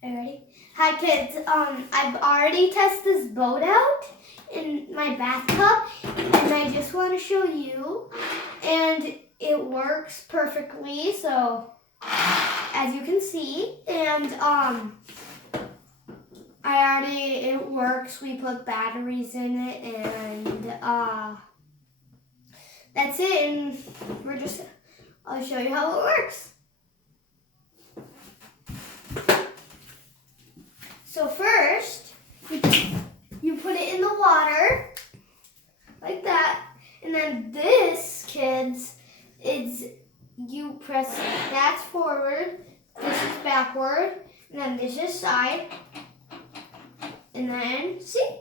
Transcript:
Are you ready? Hi kids, I've already tested this boat out in my bathtub and I just want to show you, and it works perfectly, so as you can see, and it works. We put batteries in it and that's it, and I'll show you how it works. So first, you put it in the water, like that, and then this, kids, you press, that's forward, this is backward, and then this is side, and then, see?